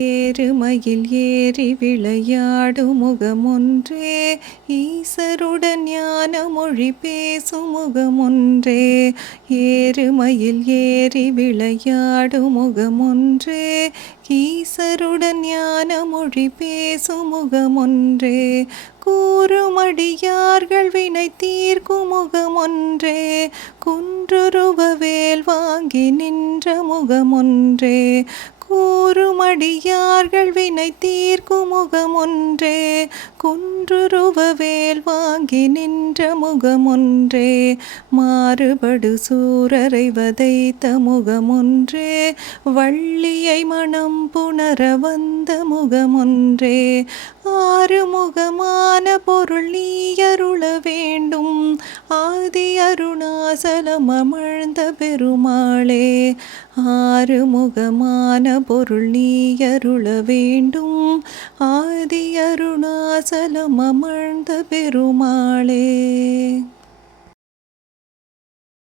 ஏறுமயில் ஏறி விளையாடும் முகமொன்றே, ஈசருடன் ஞான மொழி பேசும் முகமொன்றே. ஏறுமயில் ஏறி விளையாடும் முகமொன்றே, ஈசருடன் ஞான மொழி பேசும் முகமொன்றே. கூறுமடியார்கள் வினை தீர்க்கும் முகமொன்றே, குன்றுருவ வேல் வாங்கி நின்ற முகமொன்றே. கூறுமடியார்கள் வினை தீர்க்கும் முகமொன்றே, குன்றுருவ வேல் வாங்கி நின்ற முகமொன்றே. மாறுபடு சூரரை வதைத்த முகமொன்றே, வள்ளியை மனம் புணர வந்த முகமொன்றே. ஆறுமுகமான பொருள் நீ அருள வேண்டும், ஆதி அருணாசலம் அமர்ந்த பெருமாளே. ஆறுமுகமான பொருள் நீ அருள வேண்டும், ஆதி அருணாசலம் அமர்ந்த பெருமாளே.